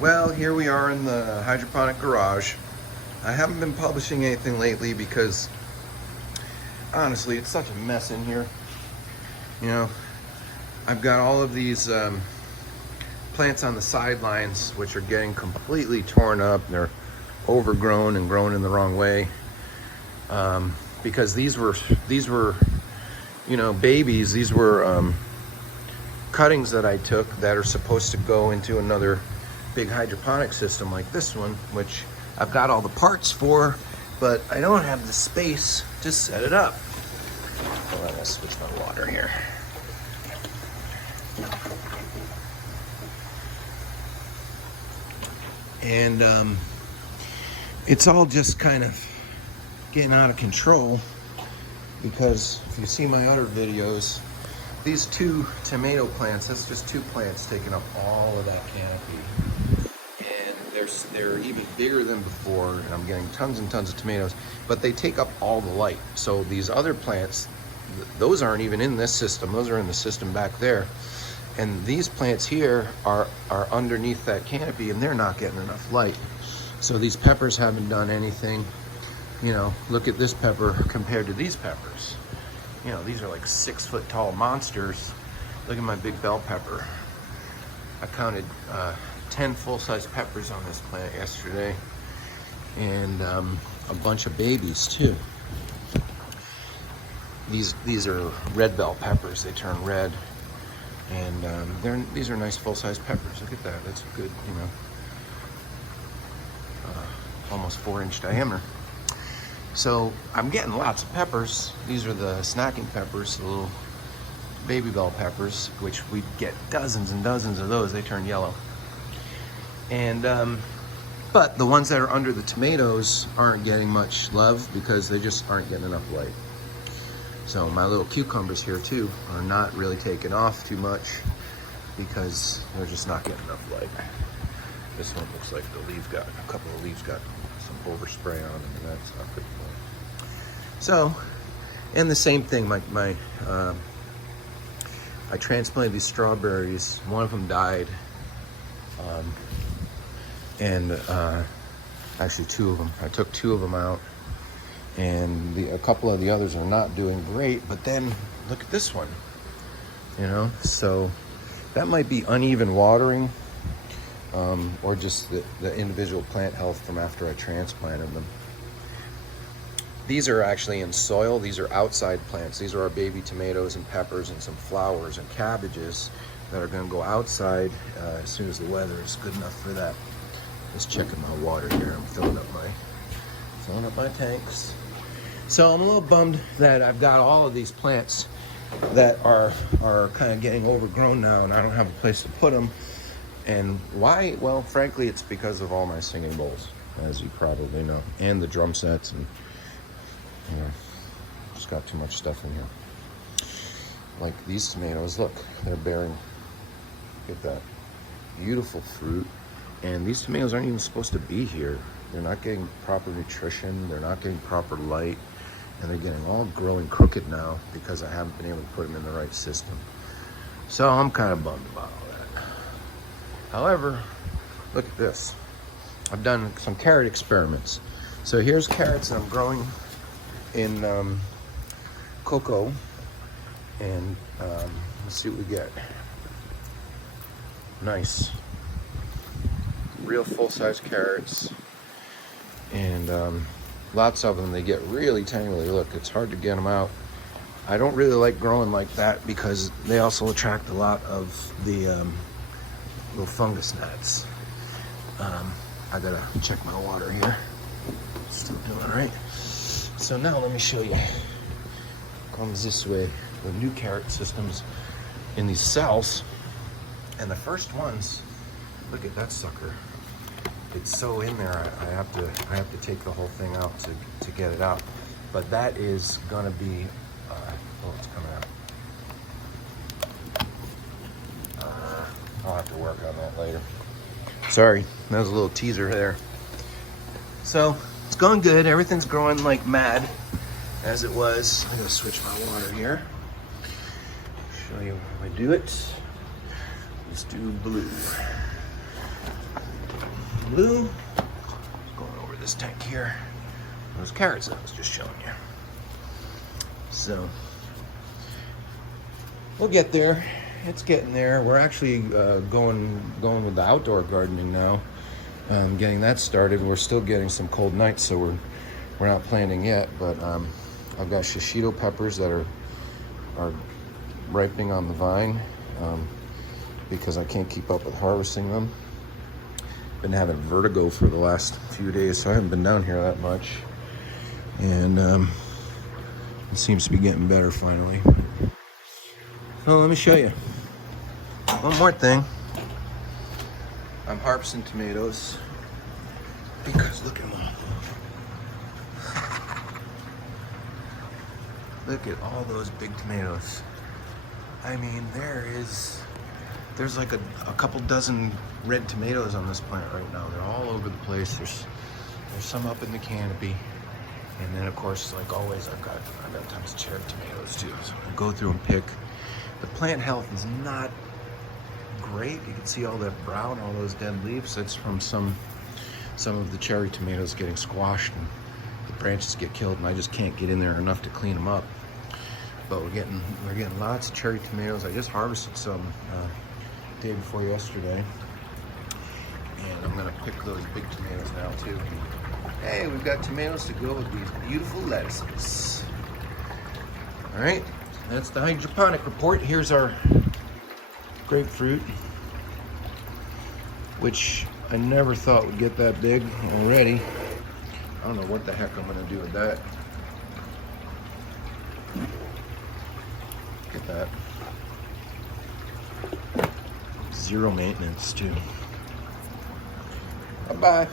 Well, here we are in the hydroponic garage. I haven't been publishing anything lately because honestly, it's such a mess in here. You know, I've got all of these plants on the sidelines which are getting completely torn up. They're overgrown and grown in the wrong way. Because these were, you know, babies. These were cuttings that I took that are supposed to go into another big hydroponic system like this one, which I've got all the parts for, but I don't have the space to set it up. Hold on, I'm gonna switch my water here. And it's all just kind of getting out of control because if you see my other videos, these two tomato plants, that's just two plants taking up all of that canopy. And they're even bigger than before, and I'm getting tons and tons of tomatoes, but they take up all the light. So these other plants, those aren't even in this system. Those are in the system back there. And these plants here are underneath that canopy, and they're not getting enough light. So these peppers haven't done anything. You know, look at this pepper compared to these peppers. You know, these are like 6 foot tall monsters. Look at my big bell pepper. I counted 10 full-size peppers on this plant yesterday, and a bunch of babies too. These are red bell peppers. They turn red, and these are nice full-size peppers. Look at that. That's good. You know, almost 4-inch diameter. So I'm getting lots of peppers. These are the snacking peppers, the little baby bell peppers, which we get dozens and dozens of those. They turn yellow. And but the ones that are under the tomatoes aren't getting much love because they just aren't getting enough light. So my little cucumbers here too are not really taking off too much because they're just not getting enough light. This one looks like a couple of leaves got some overspray on them, and that's not good for them. So, and the same thing, I transplanted these strawberries. One of them died, and actually 2 of them. I took 2 of them out, and a couple of the others are not doing great. But then look at this one, you know. So that might be uneven watering. Or just the individual plant health from after I transplanted them. These are actually in soil. These are outside plants. These are our baby tomatoes and peppers and some flowers and cabbages that are going to go outside as soon as the weather is good enough for that. Just checking my water here. I'm filling up my tanks. So I'm a little bummed that I've got all of these plants that are kind of getting overgrown now, and I don't have a place to put them. And why? Well, frankly, it's because of all my singing bowls, as you probably know, and the drum sets, and you know, just got too much stuff in here. Like these tomatoes, look, they're bearing, look at that, beautiful fruit. And these tomatoes aren't even supposed to be here. They're not getting proper nutrition, they're not getting proper light, and they're getting all growing crooked now because I haven't been able to put them in the right system. So I'm kind of bummed about all that. However, look at this. I've done some carrot experiments. So here's carrots that I'm growing in cocoa, and let's see what we get. Nice, real full-size carrots, and lots of them. They get really tangly. Look, it's hard to get them out. I don't really like growing like that because they also attract a lot of the little fungus gnats. I gotta check my water here. Still doing all right. So now let me show you. Comes this way with new carrot systems in these cells, and the first ones. Look at that sucker. It's so in there. I have to take the whole thing out to get it out. But that is gonna be. Oh, it's coming out. I'll have to work on that later. Sorry, that was a little teaser there. So it's going good. Everything's growing like mad as it was. I'm gonna switch my water here. Show you how I do it. Let's do blue. bamboo. Going over this tank here. Those carrots that I was just showing you. So we'll get there. It's getting there. We're actually going with the outdoor gardening now. Getting that started. We're still getting some cold nights, so we're not planting yet. But I've got shishito peppers that are ripening on the vine because I can't keep up with harvesting them. Been having vertigo for the last few days, so I haven't been down here that much. And it seems to be getting better finally. So let me show you. One more thing. I'm harvesting tomatoes because look at them. Look at all those big tomatoes. I mean, there's like a couple dozen red tomatoes on this plant right now. They're all over the place. There's some up in the canopy. And then of course, like always, I've got tons of cherry tomatoes too. So I go through and pick. The plant health is not great. You can see all that brown, all those dead leaves. That's from some of the cherry tomatoes getting squashed and the branches get killed, and I just can't get in there enough to clean them up. But we're getting lots of cherry tomatoes. I just harvested some day before yesterday, and I'm gonna pick those big tomatoes now too. Hey, we've got tomatoes to go with these beautiful lettuces. All right, that's the hydroponic report. Here's our grapefruit, which I never thought would get that big already. I don't know what the heck I'm gonna do with that. Look at that. Zero maintenance too. Bye-bye.